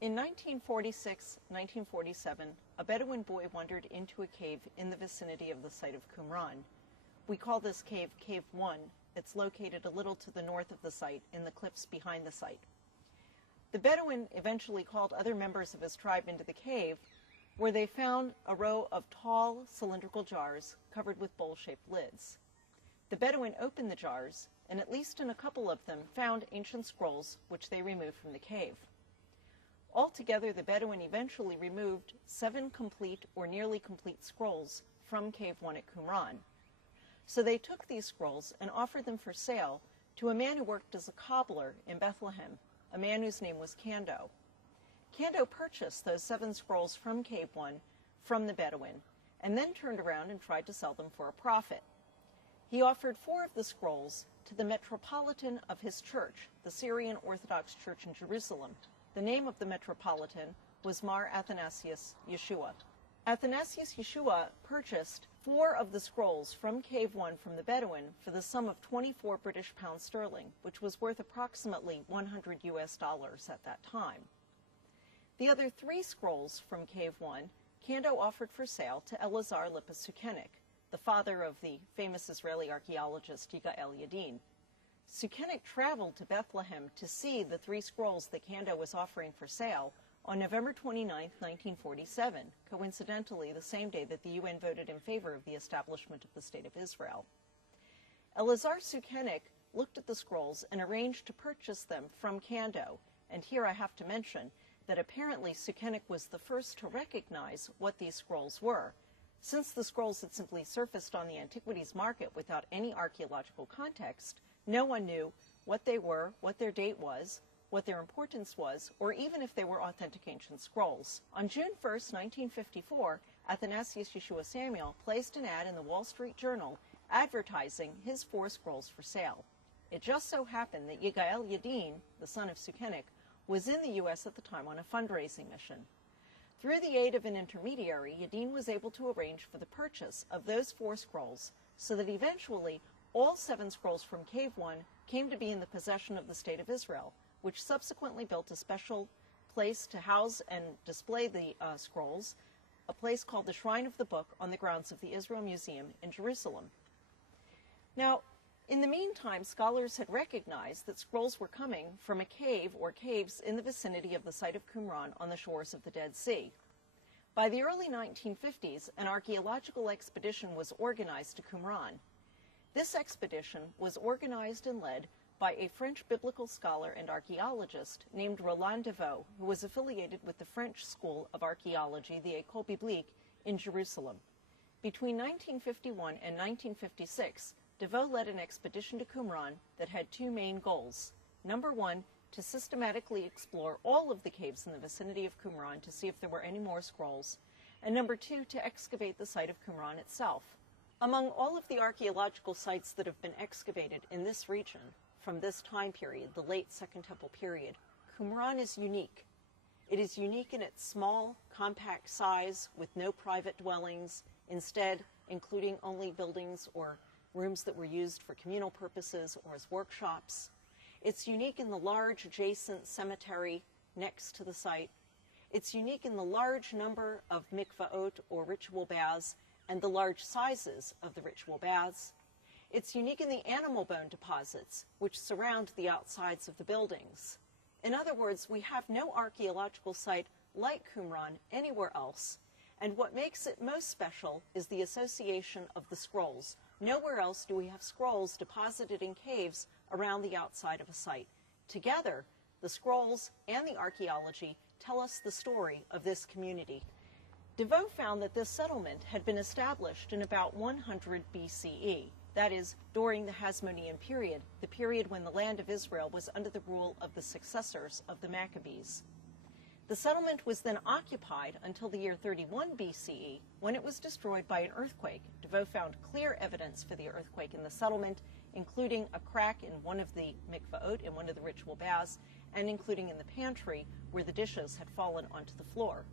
In 1946-1947, a Bedouin boy wandered into a cave in the vicinity of the site of Qumran. We call this cave Cave 1. It's located a little to the north of the site in the cliffs behind the site. The Bedouin eventually called other members of his tribe into the cave, where they found a row of tall cylindrical jars covered with bowl-shaped lids. The Bedouin opened the jars, and at least in a couple of them found ancient scrolls which they removed from the cave. Altogether, the Bedouin eventually removed 7 complete or nearly complete scrolls from Cave 1 at Qumran. So they took these scrolls and offered them for sale to a man who worked as a cobbler in Bethlehem, a man whose name was Kando. Kando purchased those 7 scrolls from Cave 1 from the Bedouin, and then turned around and tried to sell them for a profit. He offered 4 of the scrolls to the metropolitan of his church, the Syrian Orthodox Church in Jerusalem. The name of the metropolitan was Mar Athanasius Yeshua. Athanasius Yeshua purchased 4 of the scrolls from Cave 1 from the Bedouin for the sum of 24 British pounds sterling, which was worth approximately $100 at that time. The other 3 scrolls from Cave 1, Kando offered for sale to Elazar Lippus Sukenik, the father of the famous Israeli archaeologist Yigael Yadin. Sukenik traveled to Bethlehem to see the 3 scrolls that Kando was offering for sale on November 29, 1947, coincidentally the same day that the UN voted in favor of the establishment of the State of Israel. Elazar Sukenik looked at the scrolls and arranged to purchase them from Kando, and here I have to mention that apparently Sukenik was the first to recognize what these scrolls were. Since the scrolls had simply surfaced on the antiquities market without any archaeological context, no one knew what they were, what their date was, what their importance was, or even if they were authentic ancient scrolls. On June 1, 1954, Athanasius Yeshua Samuel placed an ad in the Wall Street Journal advertising his 4 scrolls for sale. It just so happened that Yigael Yadin, the son of Sukenik, was in the U.S. at the time on a fundraising mission. Through the aid of an intermediary, Yadin was able to arrange for the purchase of those 4 scrolls so that eventually all 7 scrolls from Cave 1 came to be in the possession of the State of Israel, which subsequently built a special place to house and display the scrolls, a place called the Shrine of the Book on the grounds of the Israel Museum in Jerusalem. Now, in the meantime, scholars had recognized that scrolls were coming from a cave or caves in the vicinity of the site of Qumran on the shores of the Dead Sea. By the early 1950s, an archaeological expedition was organized to Qumran. This expedition was organized and led by a French biblical scholar and archaeologist named Roland Devaux, who was affiliated with the French School of Archaeology, the École Biblique, in Jerusalem. Between 1951 and 1956, Devaux led an expedition to Qumran that had 2 main goals. Number 1, to systematically explore all of the caves in the vicinity of Qumran to see if there were any more scrolls, and number 2, to excavate the site of Qumran itself. Among all of the archaeological sites that have been excavated in this region from this time period, the late Second Temple period, Qumran is unique. It is unique in its small, compact size with no private dwellings, instead including only buildings or rooms that were used for communal purposes or as workshops. It's unique in the large adjacent cemetery next to the site. It's unique in the large number of mikvaot or ritual baths and the large sizes of the ritual baths. It's unique in the animal bone deposits which surround the outsides of the buildings. In other words, we have no archaeological site like Qumran anywhere else, and what makes it most special is the association of the scrolls. Nowhere else do we have scrolls deposited in caves around the outside of a site. Together, the scrolls and the archaeology tell us the story of this community. Devaux found that this settlement had been established in about 100 BCE, that is, during the Hasmonean period, the period when the land of Israel was under the rule of the successors of the Maccabees. The settlement was then occupied until the year 31 BCE, when it was destroyed by an earthquake. Devaux found clear evidence for the earthquake in the settlement, including a crack in one of the mikvaot, in one of the ritual baths, and including in the pantry, where the dishes had fallen onto the floor.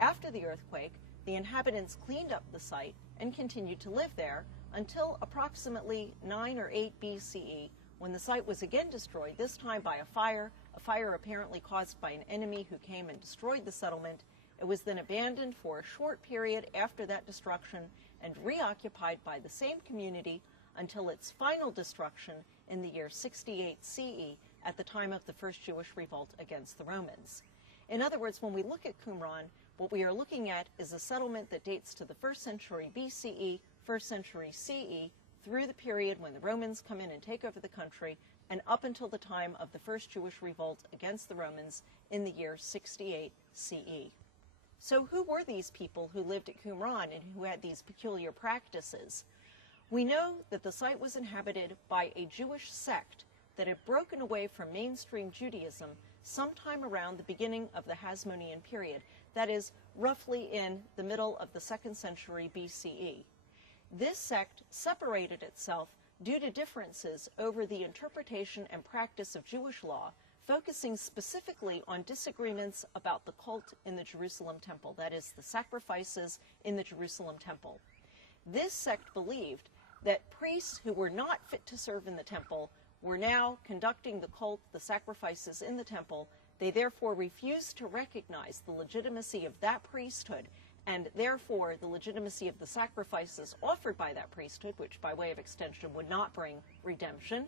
After the earthquake, the inhabitants cleaned up the site and continued to live there until approximately 9 or 8 BCE, when the site was again destroyed, this time by a fire, a fire apparently caused by an enemy who came and destroyed the settlement. It was then abandoned for a short period after that destruction and reoccupied by the same community until its final destruction in the year 68 CE at the time of the first Jewish revolt against the Romans. In other words, when we look at Qumran, what we are looking at is a settlement that dates to the 1st century BCE, 1st century CE, through the period when the Romans come in and take over the country, and up until the time of the first Jewish revolt against the Romans in the year 68 CE. So who were these people who lived at Qumran and who had these peculiar practices? We know that the site was inhabited by a Jewish sect that had broken away from mainstream Judaism sometime around the beginning of the Hasmonean period, that is, roughly in the middle of the 2nd century BCE. This sect separated itself due to differences over the interpretation and practice of Jewish law, focusing specifically on disagreements about the cult in the Jerusalem temple, that is, the sacrifices in the Jerusalem temple. This sect believed that priests who were not fit to serve in the temple were now conducting the cult, the sacrifices in the temple. They therefore refused to recognize the legitimacy of that priesthood and therefore the legitimacy of the sacrifices offered by that priesthood, which by way of extension would not bring redemption.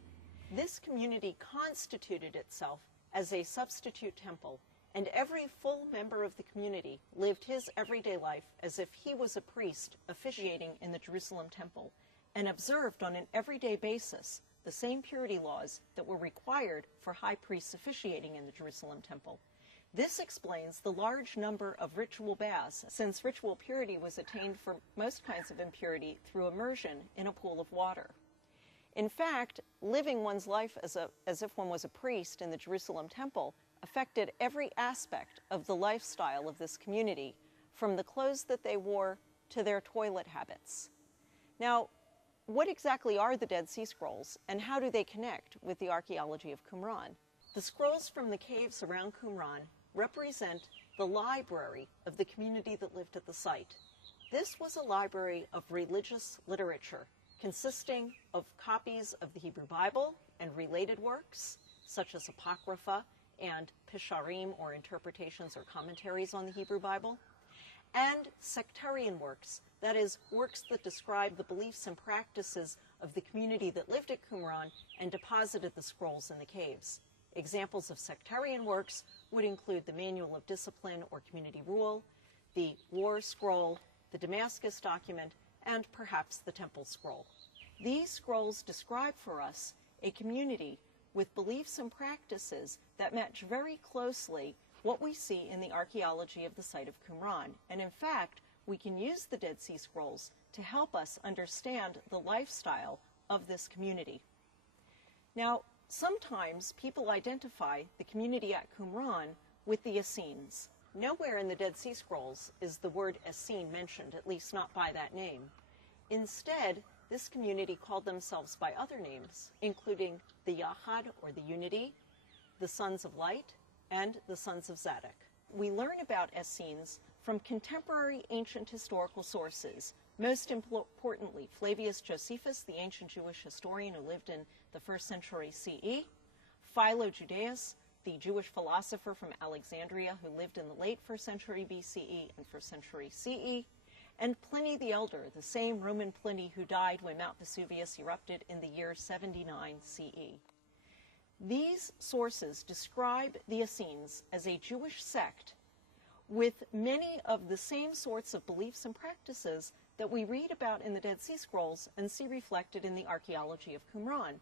This community constituted itself as a substitute temple, and every full member of the community lived his everyday life as if he was a priest officiating in the Jerusalem temple, and observed on an everyday basis the same purity laws that were required for high priests officiating in the Jerusalem temple. This explains the large number of ritual baths, since ritual purity was attained for most kinds of impurity through immersion in a pool of water. In fact, living one's life as if one was a priest in the Jerusalem temple affected every aspect of the lifestyle of this community, from the clothes that they wore to their toilet habits. Now, what exactly are the Dead Sea Scrolls, and how do they connect with the archaeology of Qumran? The scrolls from the caves around Qumran represent the library of the community that lived at the site. This was a library of religious literature, consisting of copies of the Hebrew Bible and related works, such as Apocrypha and Pisharim, or interpretations or commentaries on the Hebrew Bible, and sectarian works, that is, works that describe the beliefs and practices of the community that lived at Qumran and deposited the scrolls in the caves. Examples of sectarian works would include the Manual of Discipline or Community Rule, the War Scroll, the Damascus document, and perhaps the Temple Scroll. These scrolls describe for us a community with beliefs and practices that match very closely what we see in the archaeology of the site of Qumran. And in fact, we can use the Dead Sea Scrolls to help us understand the lifestyle of this community. Now, sometimes people identify the community at Qumran with the Essenes. Nowhere in the Dead Sea Scrolls is the word Essene mentioned, at least not by that name. Instead, this community called themselves by other names, including the Yahad, or the Unity, the Sons of Light, and the Sons of Zadok. We learn about Essenes from contemporary ancient historical sources, most importantly Flavius Josephus, the ancient Jewish historian who lived in the 1st century CE, Philo Judaeus, the Jewish philosopher from Alexandria who lived in the late 1st century BCE and 1st century CE, and Pliny the Elder, the same Roman Pliny who died when Mount Vesuvius erupted in the year 79 CE. These sources describe the Essenes as a Jewish sect with many of the same sorts of beliefs and practices that we read about in the Dead Sea Scrolls and see reflected in the archaeology of Qumran.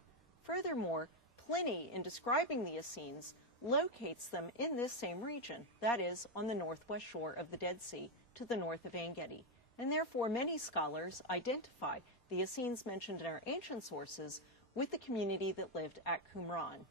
Furthermore, Pliny, in describing the Essenes, locates them in this same region, that is, on the northwest shore of the Dead Sea to the north of En-Gedi. And therefore, many scholars identify the Essenes mentioned in our ancient sources with the community that lived at Qumran.